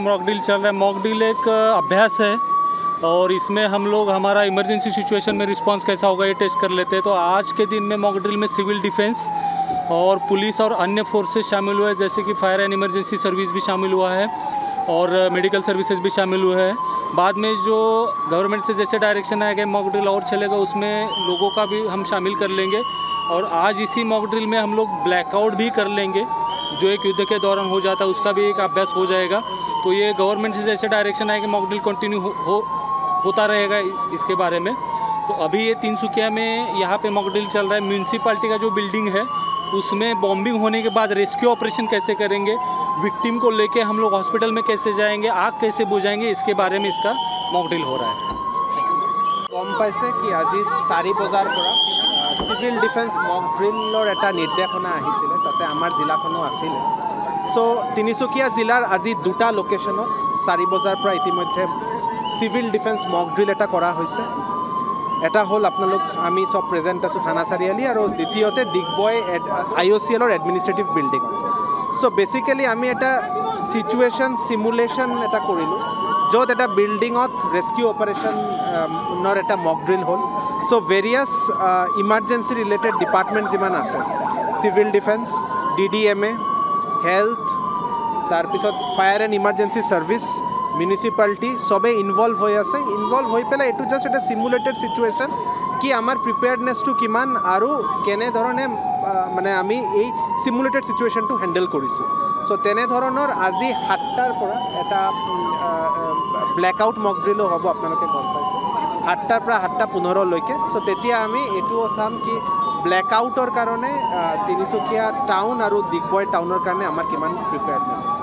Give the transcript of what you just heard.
Mock drill चल रहा है। मॉक ड्रिल एक अभ्यास है और इसमें हम लोग हमारा इमरजेंसी सिचुएशन में रिस्पांस कैसा होगा ये टेस्ट कर लेते हैं। तो आज के दिन में मॉक ड्रिल में सिविल डिफेंस और पुलिस और अन्य फोर्सेस शामिल हुए, जैसे कि फायर एंड इमरजेंसी सर्विस भी शामिल हुआ है और मेडिकल सर्विसेज भी शामिल हुए हैं। बाद में जो गवर्नमेंट से जैसे डायरेक्शन आएगा मॉक ड्रिल और चलेगा, उसमें लोगों का भी हम शामिल कर लेंगे। और आज इसी मॉक ड्रिल में हम लोग ब्लैकआउट भी कर लेंगे, जो एक युद्ध के दौरान हो जाता है, उसका भी एक अभ्यास हो जाएगा। तो ये गवर्नमेंट से जैसे डायरेक्शन आएगा मॉक ड्रिल कंटिन्यू होता रहेगा इसके बारे में। तो अभी ये तिनसुकिया में यहाँ पे मॉक ड्रिल चल रहा है। म्यूनसिपाल्टी का जो बिल्डिंग है उसमें बॉम्बिंग होने के बाद रेस्क्यू ऑपरेशन कैसे करेंगे, विक्टिम को लेके हम लोग हॉस्पिटल में कैसे जाएंगे, आग कैसे बुझाएंगे, इसके बारे में इसका मॉक ड्रिल हो रहा है। गम पाइছে कि আজি 4 বজাৰ পৰা সিভিল ডিফেন্স মক ড্ৰিলৰ এটা নিৰ্দেশনা আহিছিলে, তাতে আমাৰ জিলাখনো আছিলে। সো তিনিচুকীয়া জিলাৰ আজি দুটা লোকেশ্যনত 4 বজাৰ পৰা ইতিমধ্যে সিভিল ডিফেন্স মক ড্ৰিল এটা কৰা হৈছে। এটা হ'ল আপোনালোক আমি সব প্ৰেজেণ্ট আছোঁ থানা চাৰিআলি, আৰু দ্বিতীয়তে ডিগবয় IOCLৰ এডমিনিষ্ট্ৰেটিভ বিল্ডিঙত। সো বেচিকেলি আমি এটা সিচুৱেশ্যন সিমুলেশ্যন এটা কৰিলোঁ, য'ত এটা বিল্ডিঙত ৰেস্কিউ অপাৰেশ্যনৰ এটা মক ড্ৰিল হ'ল। So various emergency related department যিমান আছে, চিভিল ডিফেন্স, DDMA, হেল্থ, তাৰপিছত fire and emergency service, municipality সবে ইনভলভ হৈ আছে। ইনভলভ হৈ পেলাই এইটো জাষ্ট এটা সিমুলেটেড সিচুৱেশ্যন কি আমাৰ প্ৰিপেয়াৰ্ডনেছটো কিমান আৰু কেনেধৰণে মানে আমি এই সিমুলেটেড সিচুৱেশ্যনটো হেণ্ডেল কৰিছোঁ। সো তেনেধৰণৰ আজি 7টাৰ পৰা এটা ব্লেকআউট মক ড্ৰিলো হ'ব, আপোনালোকে গম পাইছে, 7টাৰ পৰা 7:15লৈকে। সো তেতিয়া আমি এইটোও চাম কি ব্লেকআউটৰ কাৰণে তিনিচুকীয়া টাউন আৰু ডিগবয় টাউনৰ কাৰণে আমাৰ কিমান প্ৰিপেয়াৰ্ডনেছ আছে।